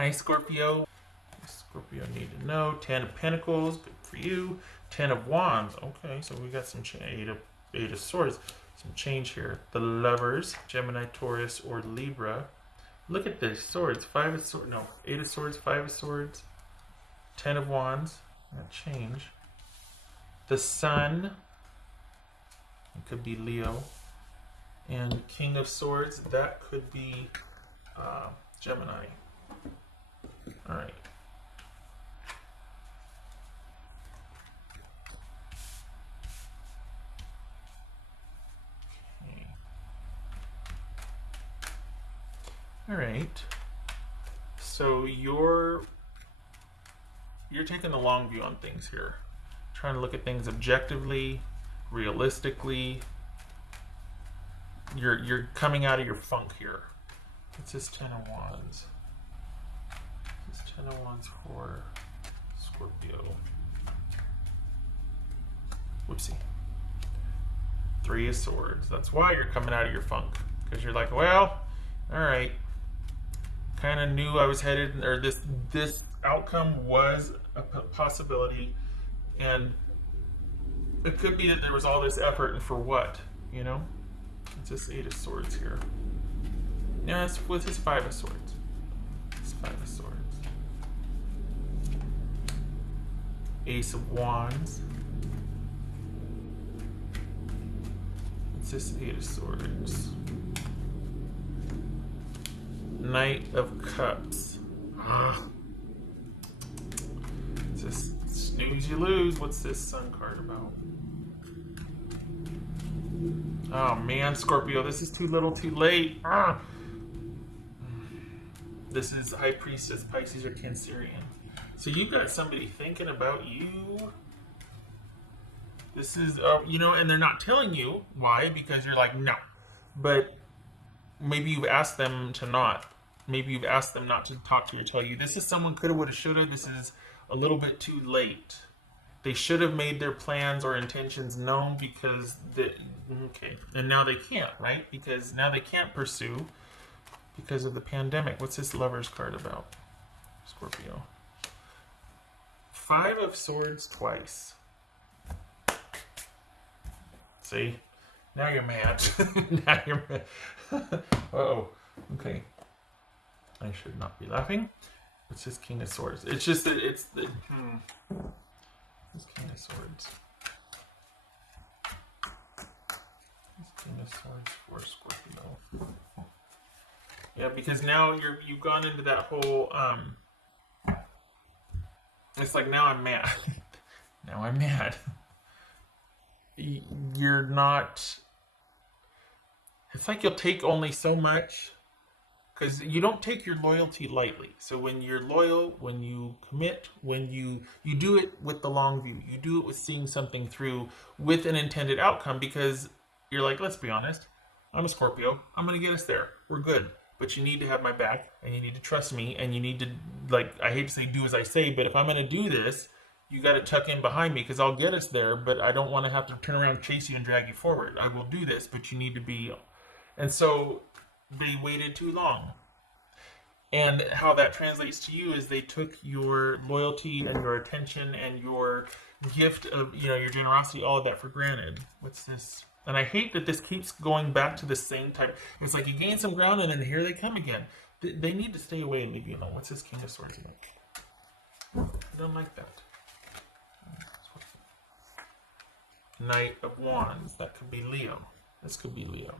Hi, Scorpio. Scorpio need to know. 10 of Pentacles, good for you. 10 of Wands. Okay, so we got some eight of Swords. Some change here. The Lovers, Gemini, Taurus, or Libra. Look at this. Swords. 5 of Swords. No, 8 of Swords, 5 of Swords. 10 of Wands. That change. The Sun. It could be Leo. And King of Swords. That could be Gemini. Alright. Okay. Alright. So you're taking the long view on things here. Trying to look at things objectively, realistically. You're coming out of your funk here. It's this 10 of Wands. This 10 of Wands for Scorpio. Whoopsie. 3 of Swords. That's why you're coming out of your funk. Because you're like, well, alright. Kind of knew I was headed, or this outcome was a possibility. And it could be that there was all this effort, and for what? You know? It's this 8 of Swords here. Yeah, it's with his 5 of Swords. It's 5 of Swords. Ace of Wands. It's this 8 of Swords. Knight of Cups. It's this snooze you lose. What's this Sun card about? Oh man, Scorpio, this is too little too late. This is High Priestess, Pisces, or Cancerian. So you've got somebody thinking about you. This is, and they're not telling you why, because you're like, no. But maybe you've asked them to not. Maybe you've asked them not to talk to you or tell you. This is someone coulda, woulda, shoulda. This is a little bit too late. They should have made their plans or intentions known because and now they can't, right? Because now they can't pursue because of the pandemic. What's this Lover's card about? Scorpio. 5 of Swords twice. See? Now you're mad. Now you're mad. Uh-oh. Okay. I should not be laughing. It's just King of Swords. It's just that it's the... It's King of Swords. It's King of Swords for Scorpio. Yeah, because now you've gone into that whole it's like, now I'm mad. Now I'm mad. You're not... It's like you'll take only so much, because you don't take your loyalty lightly. So when you're loyal, when you commit, when you do it with the long view, you do it with seeing something through with an intended outcome, because you're like, let's be honest, I'm a Scorpio. I'm going to get us there. We're good. But you need to have my back, and you need to trust me, and you need to, like, I hate to say do as I say, but if I'm going to do this, you got to tuck in behind me, because I'll get us there, but I don't want to have to turn around, chase you, and drag you forward. I will do this, but you need to be... And so they waited too long. And how that translates to you is they took your loyalty and your attention and your gift of, your generosity, all of that for granted. What's this? And I hate that this keeps going back to the same type. It's like you gain some ground and then here they come again. They need to stay away and leave you alone. What's this King of Swords like? I don't like that. Knight of Wands. That could be Leo. This could be Leo.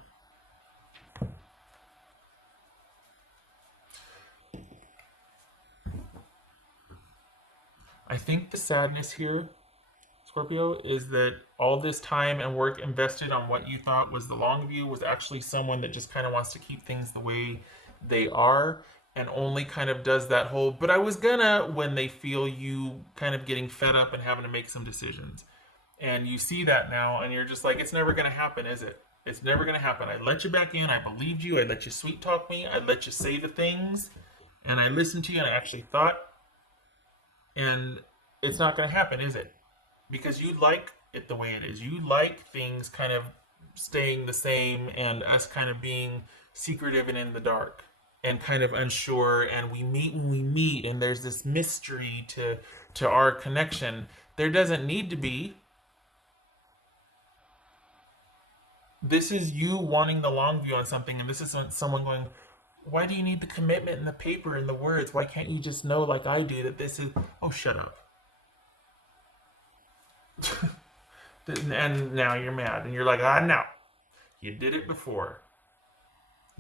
I think the sadness here, Scorpio, is that all this time and work invested on what you thought was the long view was actually someone that just kind of wants to keep things the way they are and only kind of does that whole, but I was gonna, when they feel you kind of getting fed up and having to make some decisions. And you see that now and you're just like, it's never gonna happen, is it? It's never gonna happen. I let you back in, I believed you, I let you sweet talk me, I let you say the things, and I listened to you and I actually thought. And it's not going to happen, is it? Because you like it the way it is. You like things kind of staying the same and us kind of being secretive and in the dark. and kind of unsure, and we meet when we meet, and there's this mystery to our connection. There doesn't need to be. This is you wanting the long view on something, and this isn't someone going, why do you need the commitment and the paper and the words? Why can't you just know, like I do, that this is, oh, shut up. And now you're mad, and you're like, no, you did it before.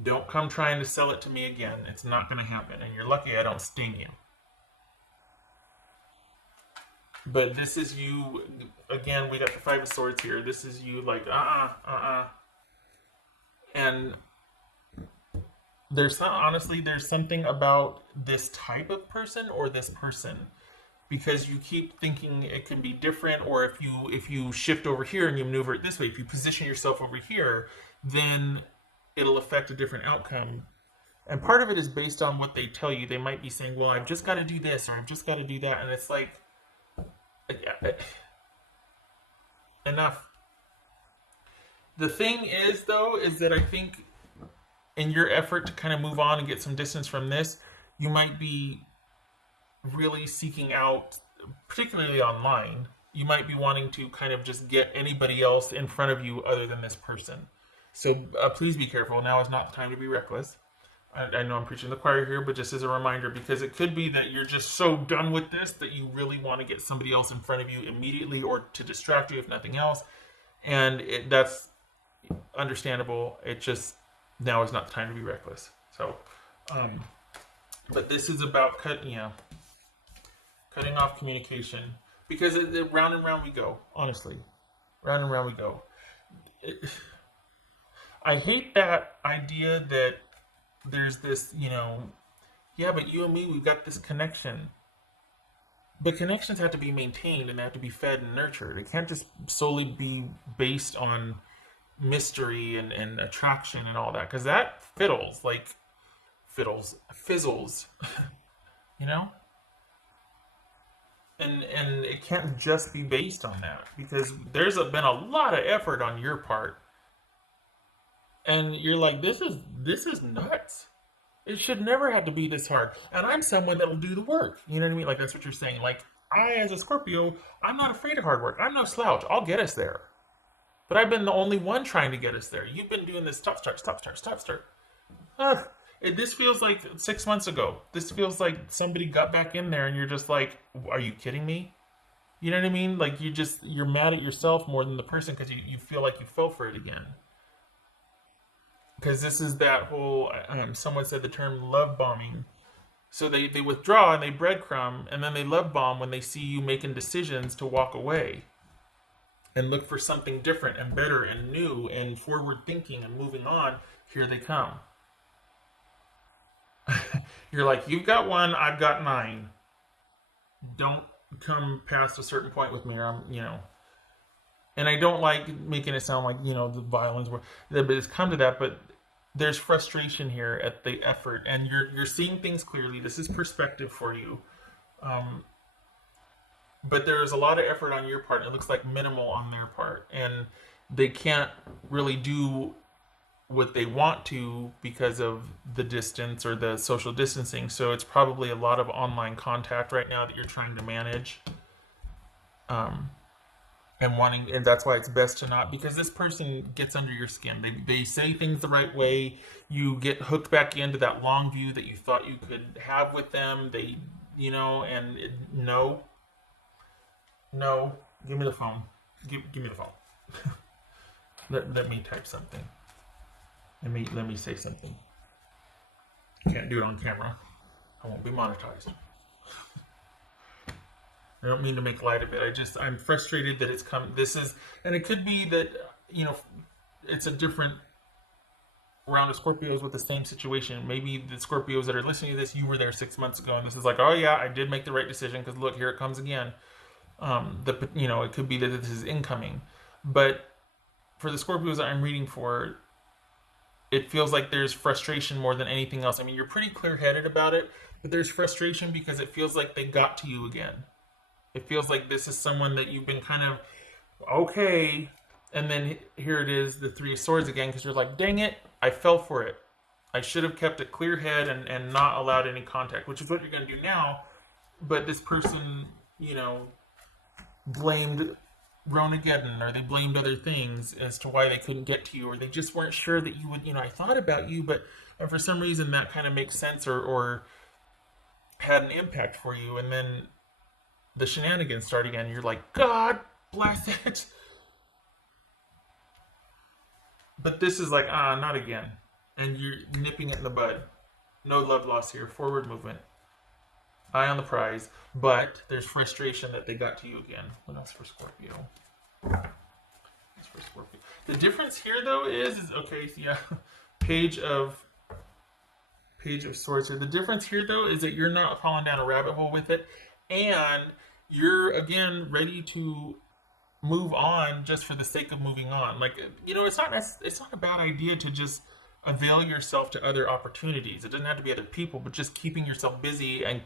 Don't come trying to sell it to me again. It's not going to happen, and you're lucky I don't sting you. But this is you, again, we got the Five of Swords here. This is you like, and honestly, there's something about this type of person or this person, because you keep thinking it could be different, or if you shift over here and you maneuver it this way, if you position yourself over here, then it'll affect a different outcome. And part of it is based on what they tell you. They might be saying, well, I've just got to do this, or I've just got to do that, and it's like, enough. The thing is, though, is that I think in your effort to kind of move on and get some distance from this, you might be really seeking out, particularly online, you might be wanting to kind of just get anybody else in front of you other than this person. So please be careful. Now is not the time to be reckless. I know I'm preaching the choir here, but just as a reminder, because it could be that you're just so done with this that you really want to get somebody else in front of you immediately, or to distract you if nothing else. And that's understandable. It just, now is not the time to be reckless. So, but this is about cutting off communication, because round and round we go. Honestly, round and round we go. I hate that idea that there's this, yeah, but you and me, we've got this connection. But connections have to be maintained, and they have to be fed and nurtured. It can't just solely be based on mystery and attraction and all that, because that fizzles, you know? And it can't just be based on that, because been a lot of effort on your part, and you're like, this is nuts. It should never have to be this hard. And I'm someone that'll do the work. You know what I mean? Like, that's what you're saying. Like, I, as a Scorpio, I'm not afraid of hard work. I'm no slouch. I'll get us there. But I've been the only one trying to get us there. You've been doing this stop, start, stop, start, stop, start. This feels like 6 months ago. This feels like somebody got back in there, and you're just like, are you kidding me? You know what I mean? Like, you're mad at yourself more than the person, because you feel like you fell for it again. Because this is that whole, someone said the term love bombing. So they withdraw and they breadcrumb, and then they love bomb when they see you making decisions to walk away and look for something different and better and new and forward thinking and moving on. Here they come. You're like, you've got one, I've got 9. Don't come past a certain point with me, or And I don't like making it sound like, the violence, but it's come to that. But there's frustration here at the effort, and you're seeing things clearly. This is perspective for you. But there's a lot of effort on your part, and it looks like minimal on their part. And they can't really do what they want to because of the distance or the social distancing. So it's probably a lot of online contact right now that you're trying to manage. And that's why it's best to not, because this person gets under your skin. They say things the right way. You get hooked back into that long view that you thought you could have with them. No, give me the phone. Give me the phone. let me type something. Let me say something. Can't do it on camera. I won't be monetized. I don't mean to make light of it. I'm frustrated that it's come. And it could be that, it's a different round of Scorpios with the same situation. Maybe the Scorpios that are listening to this, you were there 6 months ago, and this is like, oh yeah, I did make the right decision, because look, here it comes again. It could be that this is incoming. But for the Scorpios that I'm reading for, it feels like there's frustration more than anything else. I mean, you're pretty clear-headed about it, but there's frustration because it feels like they got to you again. It feels like this is someone that you've been kind of, okay, and then here it is, the 3 of Swords again, because you're like, dang it, I fell for it. I should have kept a clear head and not allowed any contact, which is what you're going to do now. But this person, blamed Ronageddon, or they blamed other things as to why they couldn't get to you, or they just weren't sure that you would, I thought about you, but for some reason that kind of makes sense, or had an impact for you, and then the shenanigans start again. You're like, God bless it. But this is like, not again. And you're nipping it in the bud. No love lost here. Forward movement. Eye on the prize. But there's frustration that they got to you again. What else for Scorpio? The difference here, though, is okay, yeah, Page of Swords here. The difference here, though, is that you're not falling down a rabbit hole with it. And you're, again, ready to move on just for the sake of moving on. Like, it's not a bad idea to just avail yourself to other opportunities. It doesn't have to be other people, but just keeping yourself busy and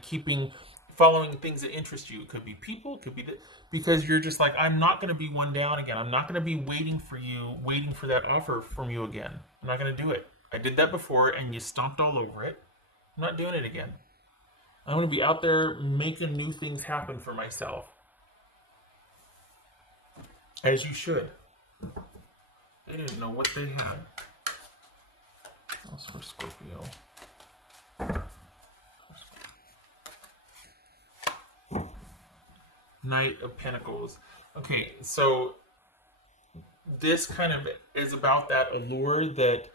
following things that interest you. It could be people, it could be because you're just like, I'm not going to be one down again. I'm not going to be waiting for that offer from you again. I'm not going to do it. I did that before and you stomped all over it. I'm not doing it again. I'm going to be out there making new things happen for myself. As you should. They didn't know what they had. Also for Scorpio. Knight of Pentacles. Okay, so this kind of is about that allure that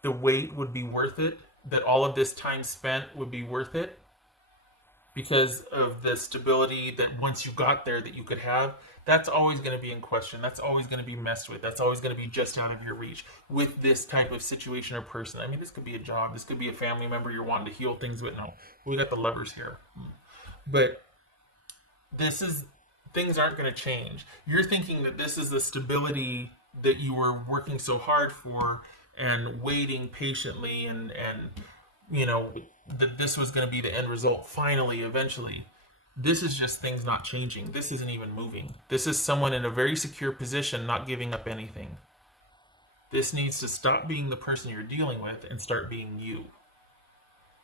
the wait would be worth it, that all of this time spent would be worth it because of the stability that once you got there that you could have. That's always going to be in question. That's always going to be messed with. That's always going to be just out of your reach with this type of situation or person. I mean, this could be a job. This could be a family member you're wanting to heal things with. No, we got the Lovers here. But things aren't going to change. You're thinking that this is the stability that you were working so hard for and waiting patiently and that this was going to be the end result finally, eventually. This is just things not changing. This isn't even moving. This is someone in a very secure position not giving up anything. This needs to stop being the person you're dealing with and start being you.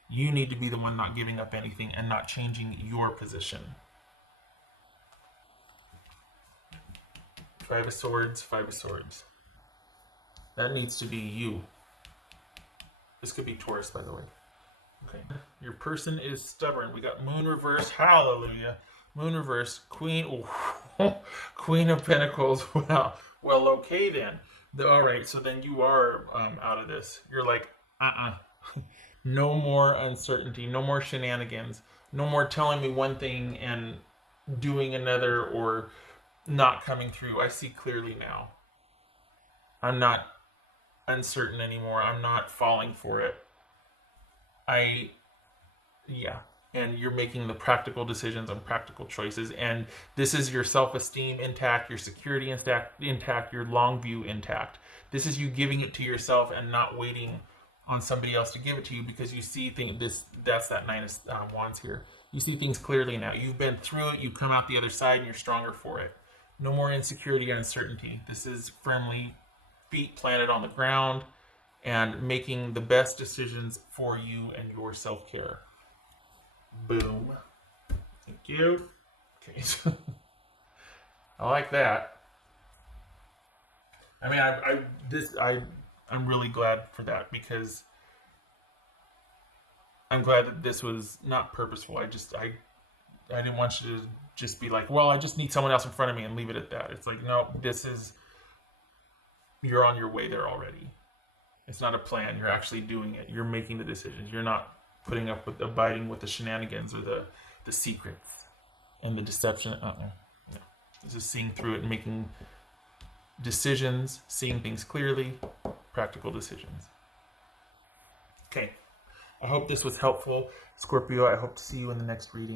You need to be the one not giving up anything and not changing your position. Five of Swords. That needs to be you. This could be Taurus, by the way. Okay. Your person is stubborn. We got Moon reverse. Hallelujah. Moon reverse. Queen. Queen of Pentacles. Wow. Well, okay then. All right. So then you are out of this. You're like, no more uncertainty. No more shenanigans. No more telling me one thing and doing another or not coming through. I see clearly now. I'm not uncertain anymore. I'm not falling for it. And you're making the practical decisions and practical choices, and this is your self-esteem intact, your security intact, your long view intact. This is you giving it to yourself and not waiting on somebody else to give it to you because you see things. That's that Nine of Wands here. You see things clearly now. You've been through it. You've come out the other side, and you're stronger for it. No more insecurity and uncertainty. This is firmly feet planted on the ground and making the best decisions for you and your self-care. Boom. Thank you. Okay. I like that. I mean, I'm really glad for that because I'm glad that this was not purposeful. I didn't want you to just be like, well, I just need someone else in front of me and leave it at that. It's like, no, you're on your way there already. It's not a plan. You're actually doing it. You're making the decisions. You're not putting up with abiding with the shenanigans or the secrets and the deception. No. This is seeing through it and making decisions, seeing things clearly, practical decisions. Okay. I hope this was helpful, Scorpio. I hope to see you in the next reading.